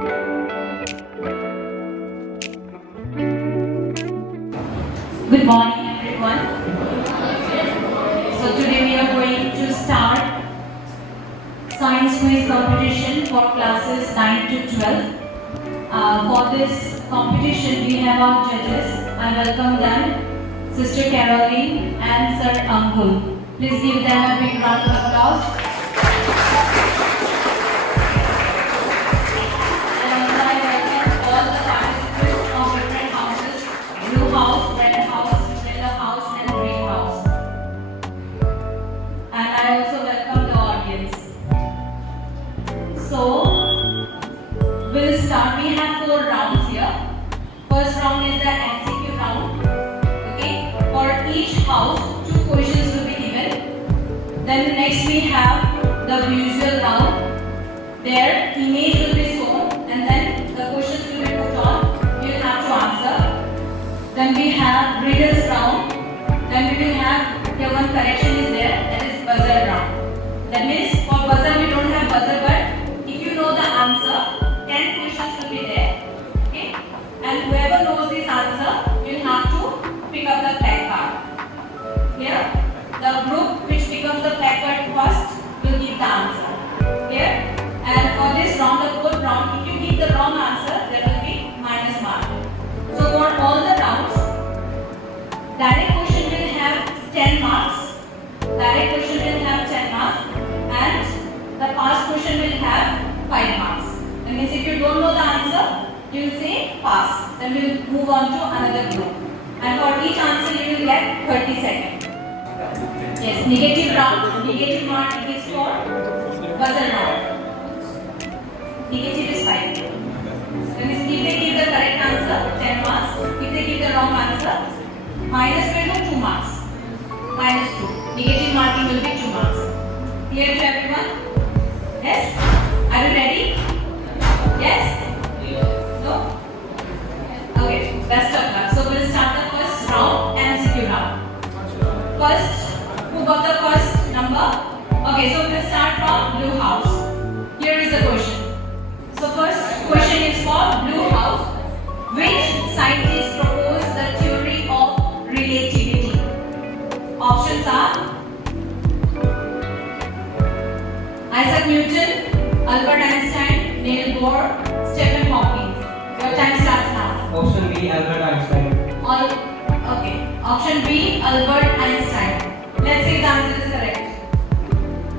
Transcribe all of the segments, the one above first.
Good morning, everyone. So today we are going to start science quiz competition for classes 9 to 12. For this competition, we have our judges. I welcome them, Sister Caroline and Sir Angul. Please give them a big round of applause. And also I welcome all the participants of different houses: Blue House, Red House, Yellow House, and Green House. And I also welcome the audience. So we'll start. We have 4 rounds here. First round is the MCQ round. Okay. For each house, 2 questions will be given. Then next we have the visual round. There, image will be shown, and then the questions will be put on. You have to answer. Then we have riddles round. Then we will have here one correction is there. That is buzzer round. That means for buzzer we don't have buzzer, but if you know the answer, 10 questions will be there. Okay. And whoever knows this answer, you'll have to pick up the placard. Here, the group which picks up the placard first will give the answer. Here, and for this round, the 4th round, if you give the wrong answer, there will be minus mark. So for all the rounds, direct question will have 10 marks. Direct question will have 10 marks, and the past question will have 5 marks. That means if you don't know the answer, you will say pass. Then we will move on to another group. And for each answer, you will get 30 seconds. Yes, negative round. Negative mark is for buzzer round. Negative is 5. That means if they give the correct answer, 10 marks. If they give the wrong answer, minus will be 2 marks. Minus 2. Negative marking will be 2 marks. Clear to everyone? Yes? Are you ready? Yes? No? Okay, best of luck. So we'll start the first round, MCQ round. First, who got the first number? Okay, so we'll start from Blue House. Here is the question. So first question is for Blue House. Which scientist proposed the theory of relativity? Options are Isaac Newton, Albert Einstein, Niels Bohr, Stephen Hawking. Your time starts now. Option B, Albert Einstein. Okay. Option B, Albert Einstein. Let's see if the answer is correct.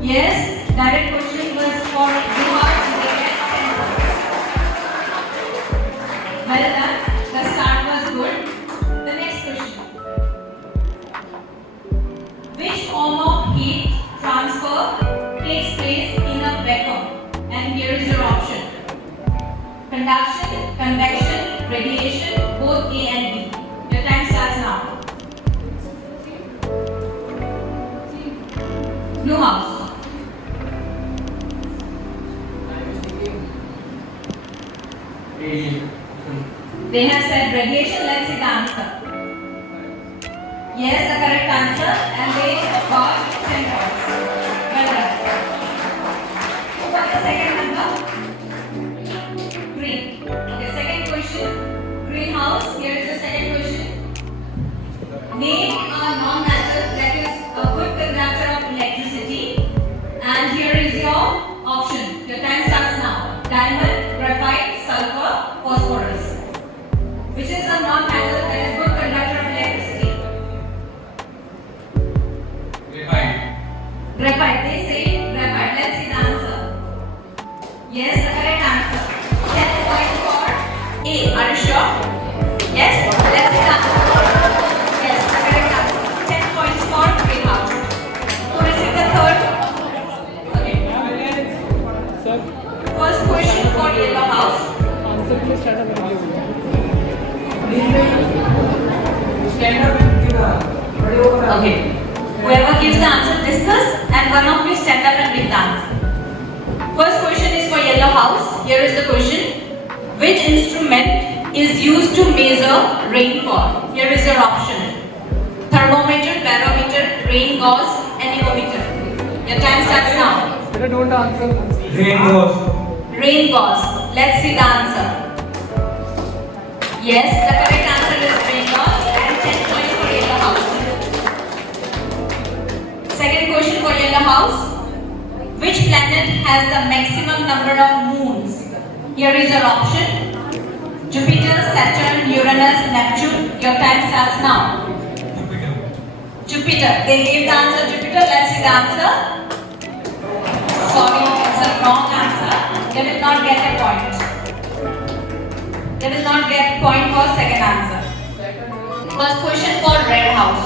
Yes, direct question was for Blue House. They get 10 points. Well done. The start was good. The next question. Which form of heat transfer takes place in a vacuum? And here is your option: conduction, convection, radiation, both A and B. Your time starts now. Blue House. They have said radiation. Let's see the answer. Yes, the correct answer, and they got 10 points. Well done. Who got the second number? Green. Okay, second question. Greenhouse. Here is the second question. Name a non-natural, that is a good conductor of electricity. And here is your option. Your time starts now. Diamond, graphite, sulfur, phosphorus. Which is a non-natural, that is good conductor of electricity? Graphite. Graphite. They say graphite. Let's see the answer. Yes, the correct answer. 10 points for A. Are you sure? Yes? Let's see the answer. Yes, the correct answer. 10 points for Greenhouse. Who received the third? Okay. First question for Yellow House. Okay. Whoever gives the answer, discuss, and one of you stand up and give the answer. First question is for Yellow House. Here is the question. Which instrument is used to measure rainfall? Here is your option: thermometer, barometer, rain gauge, anemometer. Your time starts now. Rain gauge. Rain gauge. Let's see the answer. Yes, the correct answer is Bengal and 10 points for yellow house. Second question for yellow house. Which planet has the maximum number of moons? Here is your option. Jupiter, Saturn, Uranus, Neptune. Your time starts now. Jupiter. They gave the answer Jupiter. Let's see the answer. Sorry, it's a wrong answer. They will not get a point. They will not get point for second answer. First question for red house.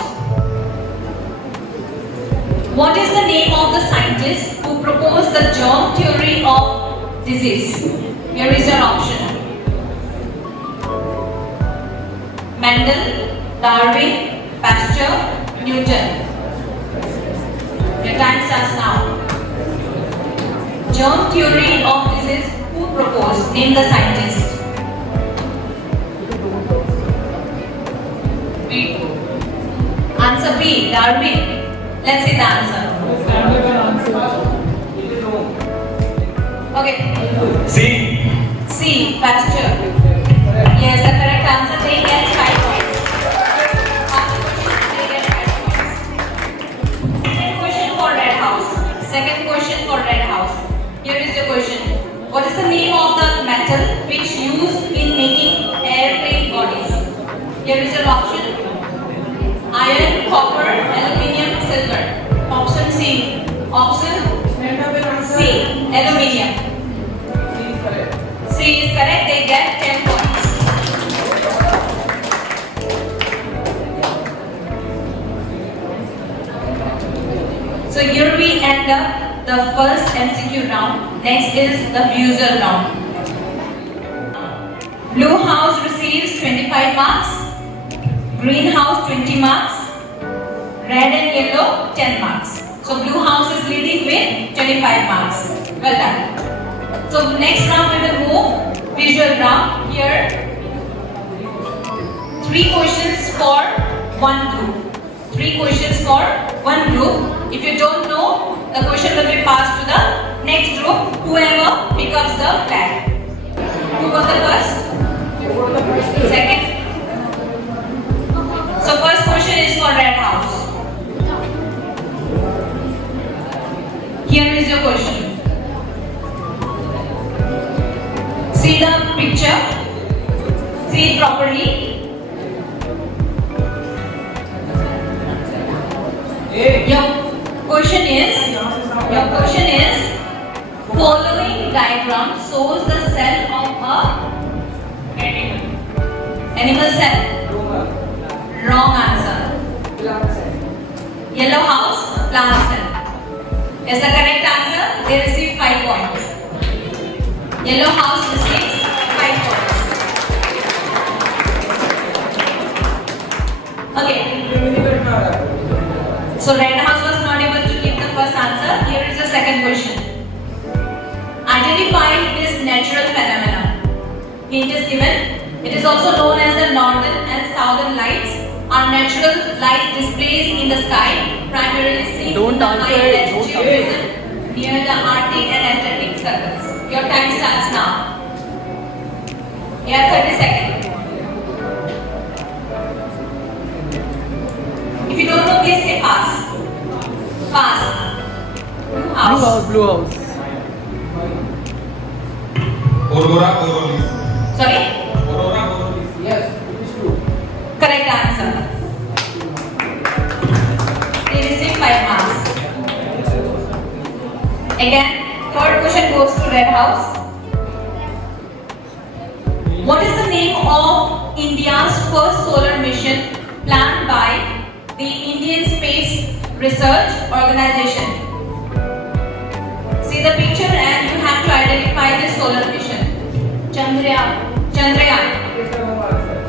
What is the name of the scientist who proposed the germ theory of disease? Here is your option. Mendel, Darwin, Pasteur, Newton. Your time starts now. Germ theory of disease, who proposed? Name the scientist. B. Answer B, Darwin. Let's see the answer. Okay. C. C, Pasteur. Yes, the correct answer. They get 5 points. First question, they get 5 points. Second question for red house. Second question for red house. Here is your question. What is the name of the metal which used in making airplane bodies? Here is your option. Iron, copper, aluminium, silver. Option C. Option C. Aluminium. C is correct. They get 10 points. So here we end up the first MCQ round. Next is the user round. Blue house receives 25 marks. Green house 20 marks. Red and yellow 10 marks. So blue house is leading with 25 marks. Well done. So next round we will move visual round. Here 3 questions for one group. 3 questions for one group. If you don't know, the question will be passed to the next group, whoever picks up the flag. Who was the first? Second? So first question is for red house. Here is your question. See the picture. See it properly. Your question is following diagram shows the cell of a animal cell. Wrong answer. Yellow house, plant cell. Is the correct answer? They receive 5 points. Yellow house receives 5 points. Okay. So red house was not able to give the first answer. Here is the second question. Identify this natural phenomenon. Hint is given. It is also known as the northern and southern lights. Are natural light displays in the sky, primarily seen in the high latitude region near the Arctic and Antarctic circles. Your time starts now. You have 30 seconds. If you don't know, please say pass. Pass. Blue house. Aurora borealis. Sorry? Aurora borealis. Yes, it is true. Correct answer. They receive 5 marks. Again, third question goes to red house. What is the name of India's first solar mission planned by the Indian Space Research Organization? See the picture and you have to identify the solar mission. Chandrayaan. Chandrayaan.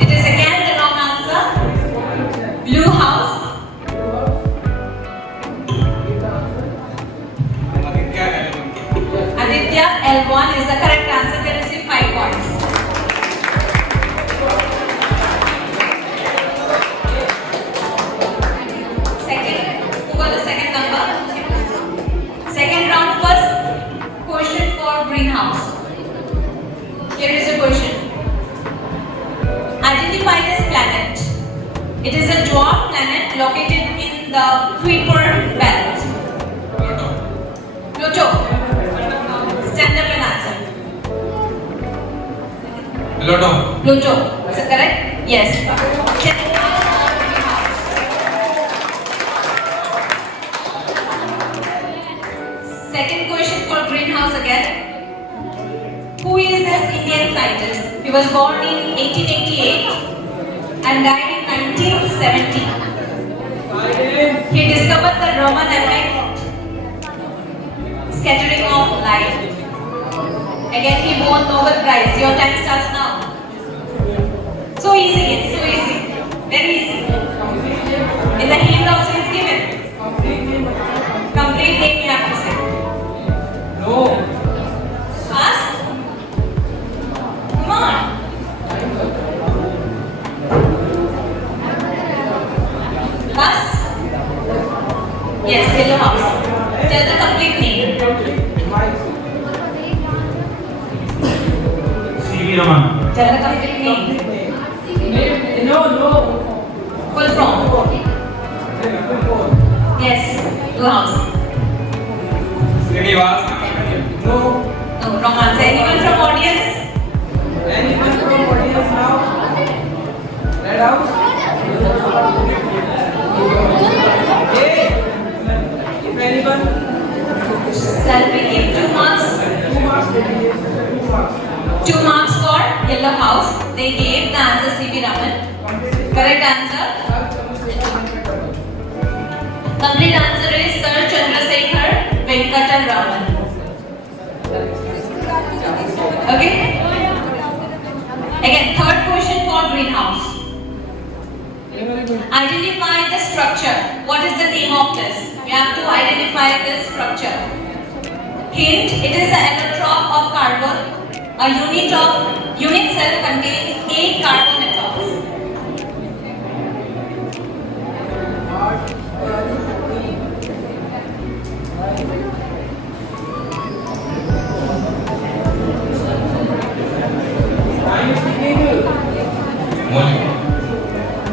It is again the wrong answer. Blue house. Aditya L1 is the correct answer. They receive 5 points. Second, who got the second number? Second round, first question for greenhouse. It is a dwarf planet located in the Kuiper belt. Pluto. Pluto. Stand up and answer. Pluto. Pluto. Is it correct? Yes. Second question for greenhouse again. Who is this Indian scientist? He was born in 1888 and died in 1970. He discovered the Raman effect, scattering of light. Again, he won Nobel Prize. Your time starts now. So easy, it's so easy. Very easy. In the hint also is given. Complete name you have to say. No. Pass? Come on. Pass? Yes, Yellow House. Tell the complete name. C.V. Raman. Tell the complete name. No. Full form. Yes, Blue House. Srinivas. No, wrong answer. Anyone from audience? Anyone from audience now? Red House? Okay. If anyone, Shall we give 2 marks? 2 marks, they will give 2 marks. 2 marks for Yellow House. They gave the answer C.V. Raman. Correct answer. Complete answer is Sir Chandrasekhar Venkata Raman. Okay? Again, third question for greenhouse. Identify the structure. What is the name of this? You have to identify this structure. Hint, it is the allotrope of carbon. A unit cell contains 8 carbon atoms.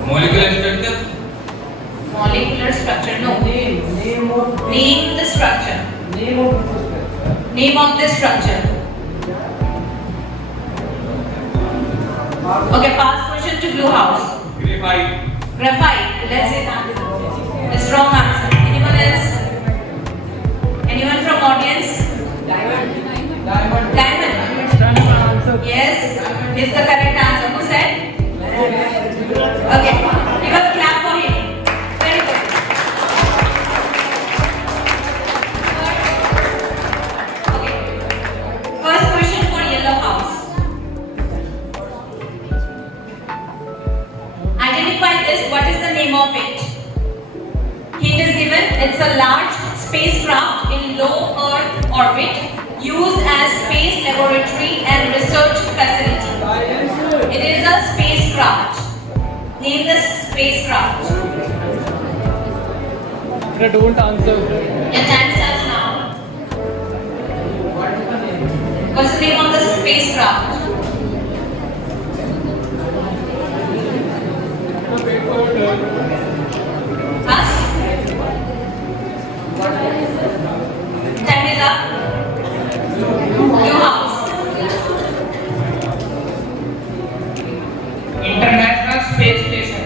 Molecular structure. Molecular structure. No. Name the structure. Name of the structure. Okay, pass question to Blue House. Graphite. Graphite. Let's say the answer. It's wrong answer. Anyone else? Anyone from audience? Diamond. Yes, is the correct answer. Who said? Okay. Give a clap for him. Very good. Okay. First question for Yellow House. Identify this. What is the name of it? Hint is given. It's a large spacecraft in low Earth orbit used as space laboratory and research facility. It is a spacecraft. Name the spacecraft. Don't answer. Your time starts now. What's the name of the spacecraft? Pass. Time is up. Blue House. International Space Station.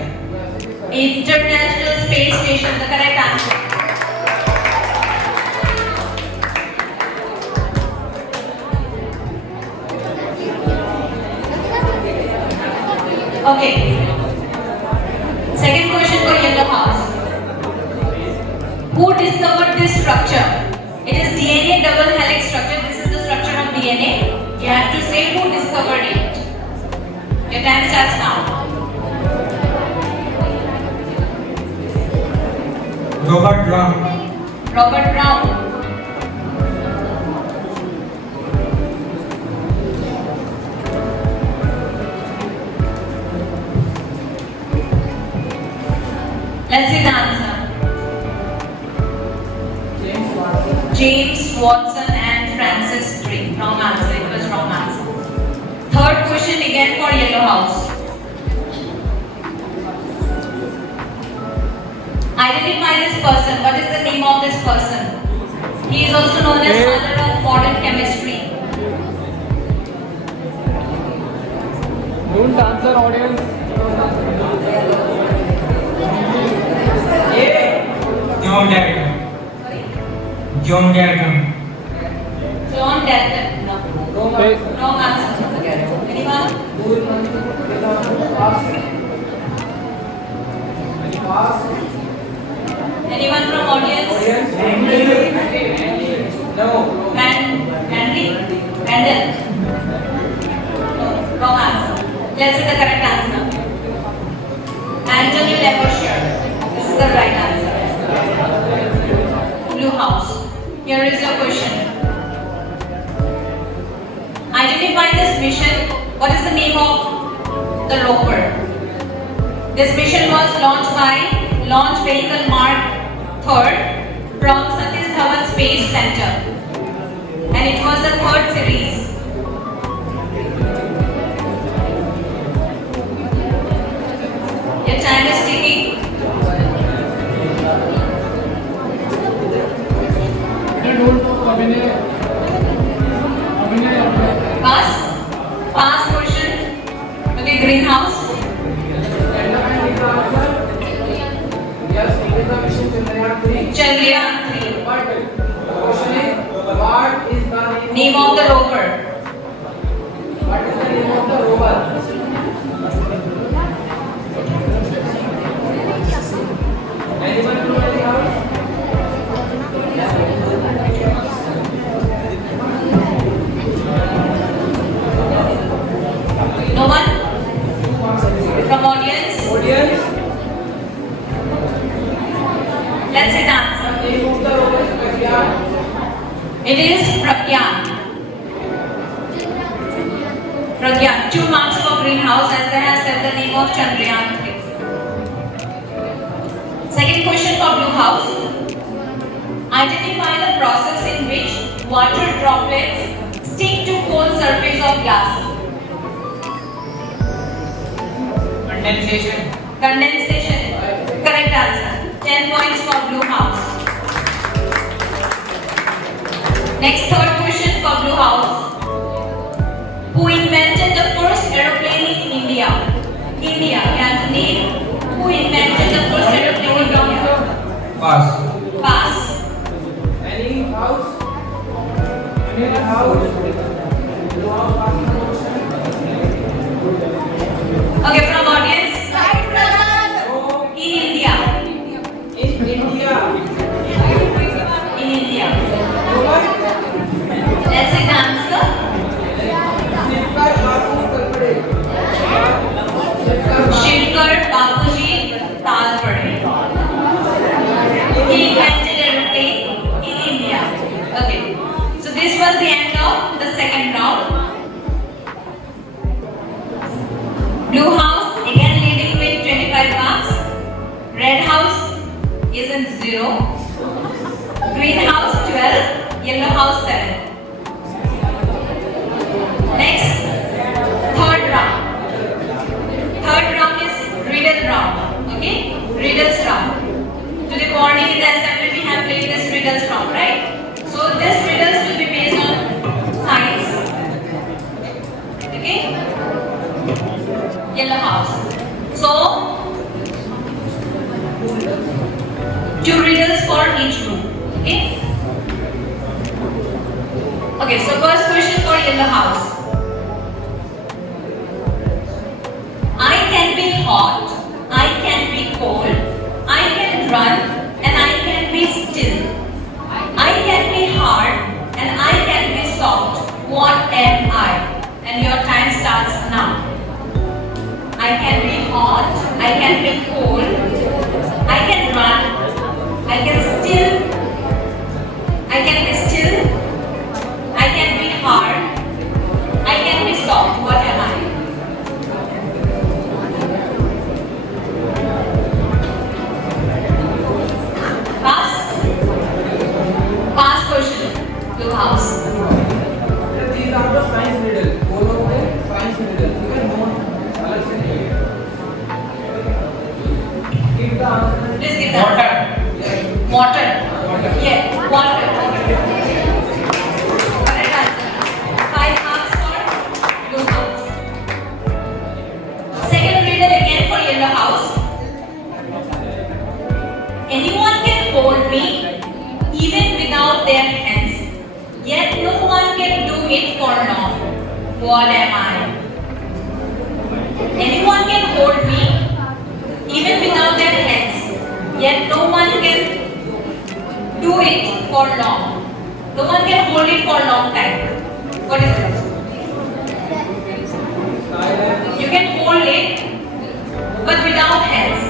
International Space Station. The correct answer. Okay. Second question for Yellow House. Who discovered this structure? It is DNA double helix structure. This is the structure of DNA. You have to say who discovered it. Your time starts now. Robert Brown. Robert Brown. Let's see the answer. James Watson and Francis Crick. Wrong answer. It was wrong answer. Third question again for Yellow House. Identify this person. What is the name of this person? He is also known as father of modern chemistry. Don't answer, audience. John Dalton. Sorry? John Dalton. John Dalton. No. Hey. Wrong answer. Anyone? Anyone from audience? No. Henry? Randall? No. Wrong answer. Let's see the correct answer. Anthony Lavoisier. This is the right answer. Blue House. Here is your question. Identify this mission. What is the name of the rover? This mission was launched by Launch Vehicle Mark III from Satish Dhawan Space Center, and it was the third series. Your time is ticking. Pass. Pass question. Okay, greenhouse. Yes, it is the mission Chandrayaan 3. Chandrayaan 3. But the question is, what is the Name of the rover. What is the name of the rover? Anyone know any house? No one from audience. Audience, Let's see the answer. name of the rover is Pragyan. It is Pragyan. Pragyan. 2 marks for greenhouse as they have said the name of Chandrayaan 3. Second question for blue house. Identify the process in which water droplets stick to cold surface of glass. Condensation. Condensation. Correct answer. 10 points for blue house. Next, third question for blue house. Who invented the first aeroplane in India? India. You have to name who invented the first aeroplane in India. Pass. Pass. Any house? Any house? Okay, from audience. In India. In India. In India. Rover? Let's see the answer. Shivkar Bapu Talpade. Shivkar Bapuji Talpade. He invented aeroplane in India. Okay. So this was the end of the second round. Blue house again leading with 25 marks. Red house is in 0. Green house 12. Yellow house 7. Next, third round. Third round is riddle round. Okay? Riddles round. Today morning in the assembly we have played this riddles round, right? So this riddles will be based on science. Okay? Yellow house. So 2 riddles for each group. Okay? Okay, so first question for yellow house. I can be hot, I can be cold, I can run and I can be still. I can be hard and I can be soft. What am I? And your time starts now. I can be hot, I can be cold, I can run, I can be still, I can be hard, I can be soft. What am I? Pass? Pass question. Blue house. These are the science riddle. बोलो सcience riddle. ठीक है? Note अलग से नहीं है. What am I? Anyone can hold me even without their hands, yet no one can do it for long. No one can hold it for a long time. What is it? You can hold it, but without hands.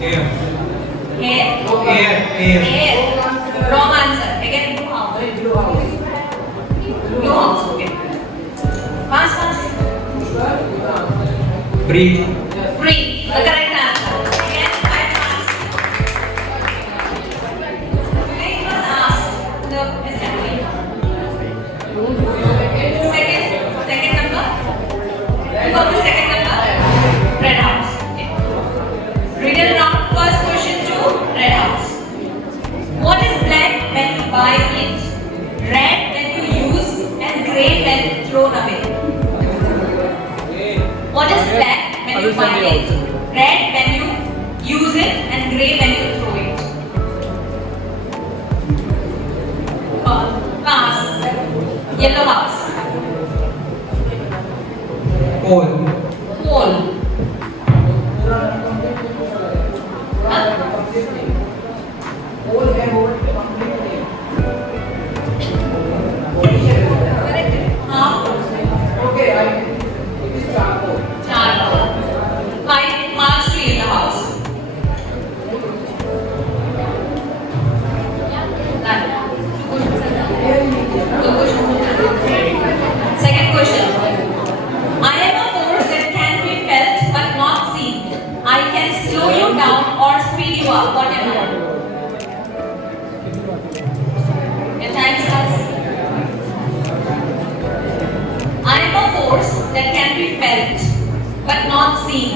Air. Hair. Air. Air. Hair. Wrong answer. Again, blue house. Blue house. Okay. Fast, fast. Breathe. Breathe. The correct answer. Again, 5 marks. Today it was asked the assembly. Second number. You got the second number. Red house. Okay. Riddle round. First question to red house. What is black when you buy it, red when you use, and grey when thrown away? What is black when you buy it, red when you use it, and grey when you throw it? Pass. Yellow house. Coal. Coal. Half. Charcoal. 5 marks to yellow house. Done. Two questions. Second question. I am a force that can be felt but not seen. I can slow you down or speed you up. What am I? Your time starts. I am a force that can be felt but not seen.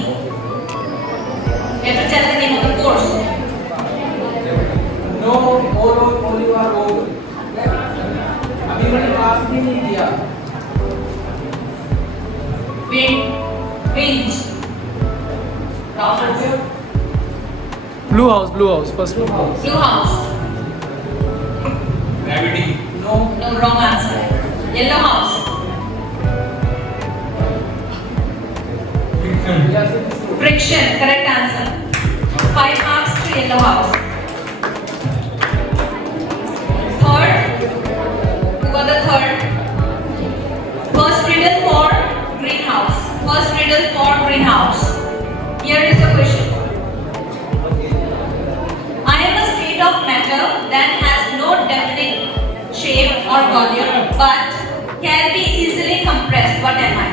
You have to tell the name of the force. No, only you are over. अभी मैंने पास भी नहीं किया. Wind. Wind. Wrong answer. Blue house, first blue house. Blue house. Gravity. No. No, wrong answer. Yellow house. Friction. Yes, it is true. Friction. Correct answer. 5 marks to yellow house. Third. Who got the third? First riddle for greenhouse. First riddle for greenhouse. Here is the question. I am a state of matter that has no definite shape or volume but can be easily compressed. What am I?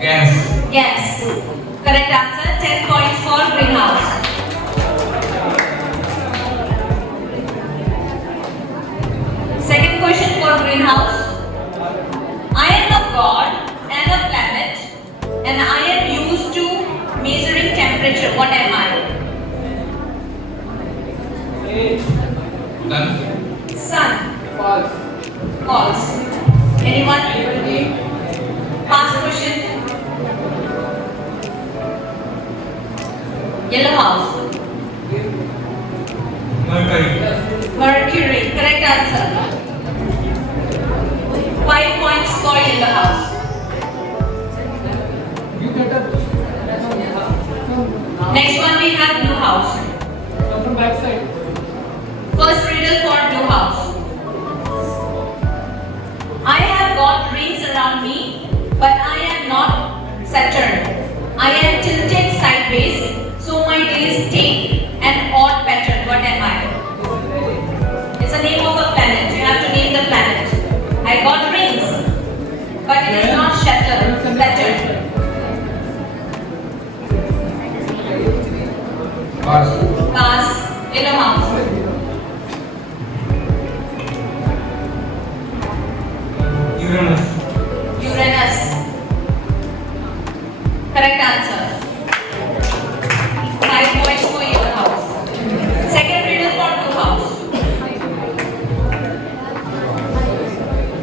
Gas. Yes. Correct answer. 10 points for greenhouse. Second question for greenhouse. I am a god and a planet and I am used to measuring temperature. What am I? Sun. Sun. False. False. Anyone? Past question. Yellow house. Mercury. Mercury. Correct answer. 5 points for yellow house. You get a. Next one we have blue house. Come from back side. First riddle for blue house. I have got rings around me, but I am not Saturn. I am tilted sideways, so my days take an odd pattern. What am I? It's the name of a planet. You have to name the planet. I got rings, but it is not Saturn. Pass. Pass. Yellow house. Uranus. Uranus. Correct answer. 5 points for your house. Second riddle for blue house.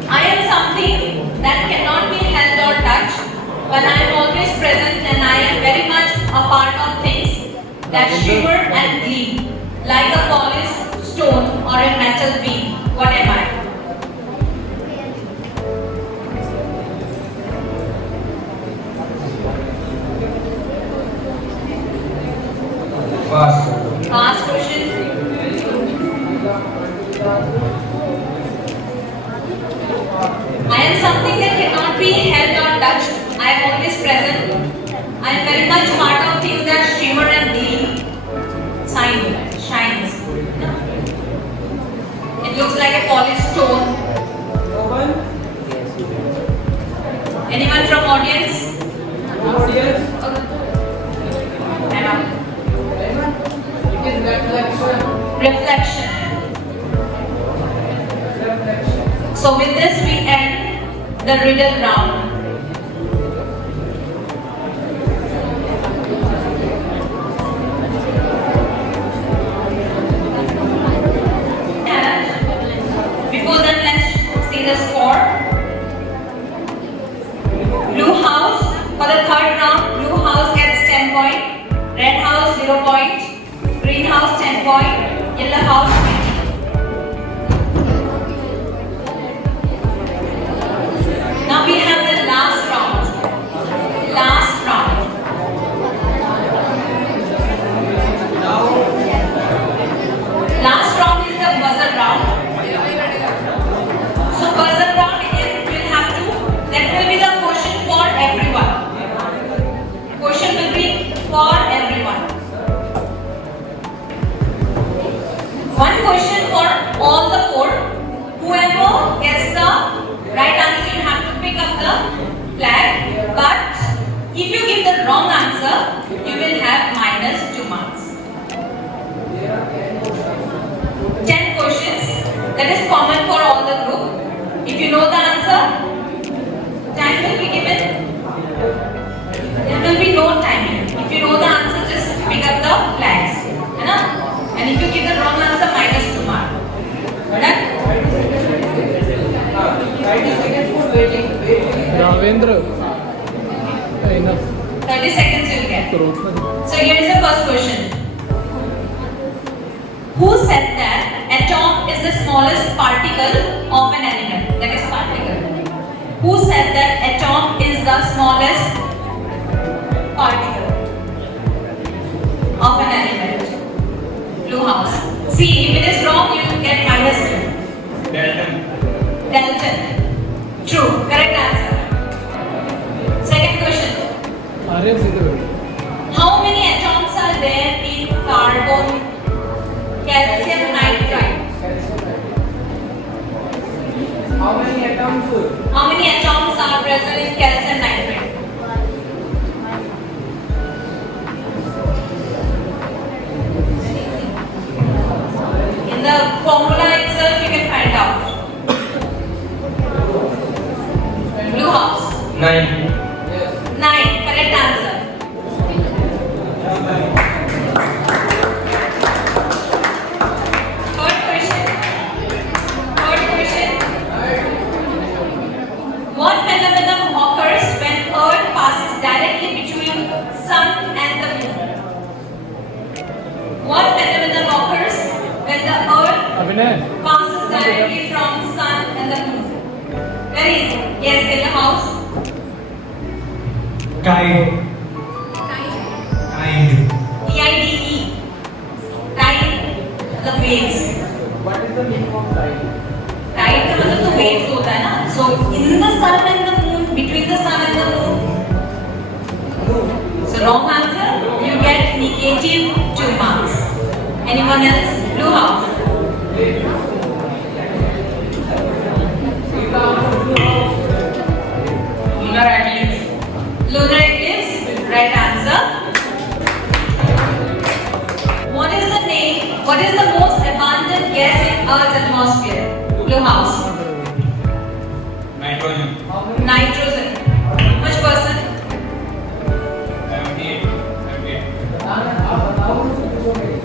I am something that cannot be held or touched, but I am always present and I am very much a part of things that shimmer and gleam, like a polished stone or a metal beam. What am I? Pass. Last question. I am something that cannot be held or touched. I am always present. I am very much part of things that shimmer and gleam. Shines. It looks like a polished stone. Open. Anyone from audience? Audience. Time up. It is reflection. Reflection. Reflection. So with this we end the riddle round. And before that, let's see the score. Blue house for the third round. Blue house gets 10 points. Red house 0 point. Green house 10 point. Yellow house 20. Now we have the last round. Last round. Last round is the buzzer round. So buzzer round again will have to, that will be the question for everyone. Question will be for everyone. One question for all the four. Whoever gets the right answer, you have to pick up the flag. But if you give the wrong answer, you will have -2 marks. 10 questions. That is common for all the group. If you know the answer, time will be given. There will be no timing. If you know the answer, just pick up the flags. And if you give the wrong answer, -2 mark. Done? 30 seconds for waiting. Ravendra. Enough. 30 seconds you'll get. So here is the first question. Who said that atom is the smallest particle of an element? That is particle. Who said that atom is the smallest particle of an element? Blue house. See, if it is wrong, you will get -2. Dalton. Dalton. True. Correct answer. Second question. Aryan Sidhu. How many atoms are there in carbon, calcium nitride? How many atoms? How many atoms are present in calcium nitride? In the formula itself, you can find out. Blue house. 9. 9. Correct answer. Third question. What phenomenon occurs when Earth passes directly between Sun and the Moon? What phenomenon occurs when the Earth Abhinay. passes directly from Sun and the Moon? Very easy. Yes, in the house. Tide. Tide. TIDE. Tide. The waves. What is the meaning of tide? Tide का मतलब तो waves होता है ना. So in the sun and the moon, between the sun and the moon. So wrong answer. You get -2 marks. Anyone else? Blue house. Lunar eclipse. Lunar eclipse. Right answer. What is the name? What is the most abundant gas in Earth's atmosphere? Blue house. Nitrogen. Nitrogen. How much percent? 78.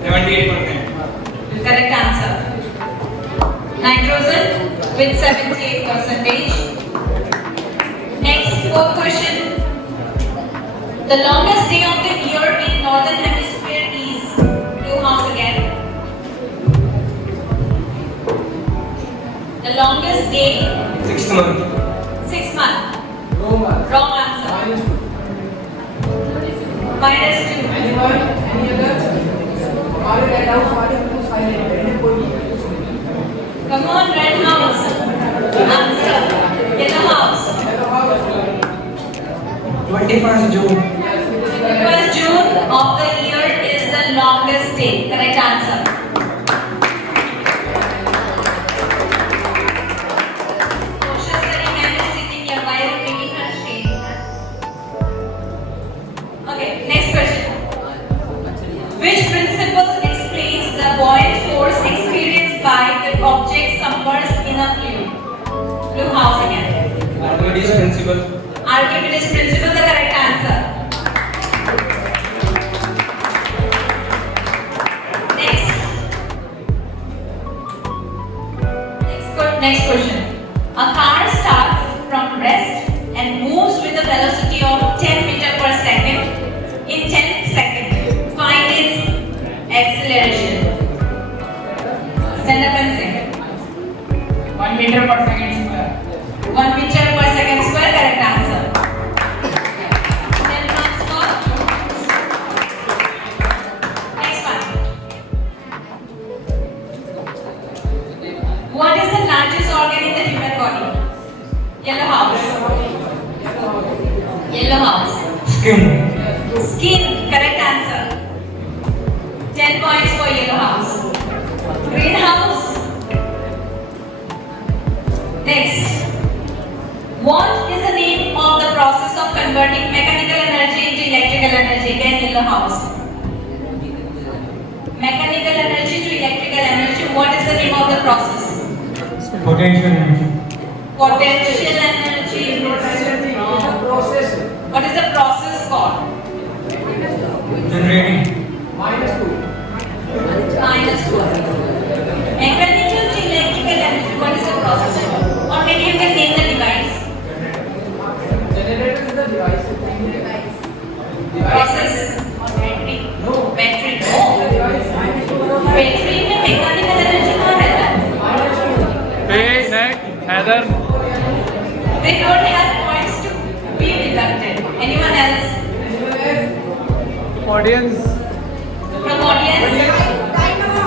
78%. Correct answer. Nitrogen with 78%. Next, fourth question. The longest day of the year in northern hemisphere is Blue house again. The longest day, 6th month. 6 months. Wrong one. Wrong answer. -2. -2. Anyone? Any other? हमारे red house वाले बिल्कुल silent है, इन्हें कोई कुछ नहीं। Come on, red house. Answer. Yellow house. 21st June. 21st June of the year is the longest day. Correct answer. Social study man is sitting here while making her shade. Okay, next question. Which principle explains the buoyant force experienced by the object submerged in a fluid? Blue house again. Archimedes principle. Archimedes principle, the correct answer. Next question. A car starts from rest and moves with a velocity of 10 meter per second in 10 seconds. Find its acceleration. Stand up and say. 1 meter per second square. 1 meter per second square, correct answer. 10 marks for. Next one. What is the largest organ in the human body? Yellow house. Yellow house. Skin. Skin, correct answer. 10 points for yellow house. Green house. Next. What is the name of the process of converting mechanical energy into electrical energy? Again, yellow house. Mechanical energy to electrical energy. What is the name of the process? Potential energy. Potential energy. Process What is the process called? Generating. -2. Minus 2. Mechanical to electrical energy. What is the process? Or maybe you can name the device. Generator is the device. Process or battery? No. Battery. The No. device Battery में mechanical energy कहाँ रहता है? Hey, next. Heather. They don't have points to be deducted. Anyone else Audience. from audience? Dynamo.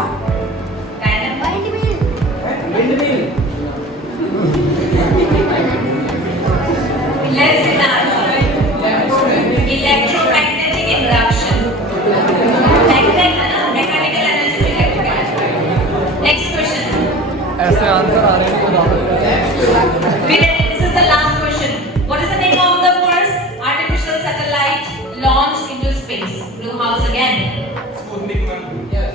windmill. Let's see the answer. Electromagnetic induction. Mechanical energy to electrical energy. Next question. ऐसे answer आ रहे हैं तो This is the last question. What is the name of the first artificial satellite launched into space? Blue house again. Sputnik 1. Yes.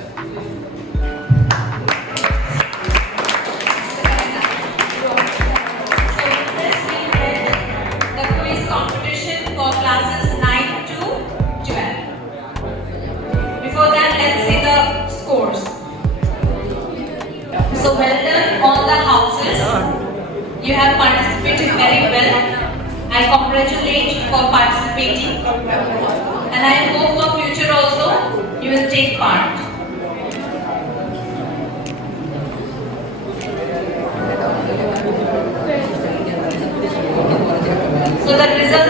So with this we end the quiz competition for classes 9 to 12. Before that, let's see the scores. So well done all the houses. You have participated very well. I congratulate you for participating. And I hope for future also you will take part. So the result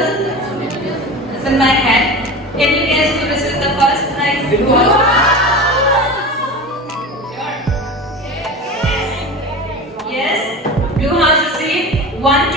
is in my hand. Can you guess who received the first prize? Sure. Yes. Blue House received 1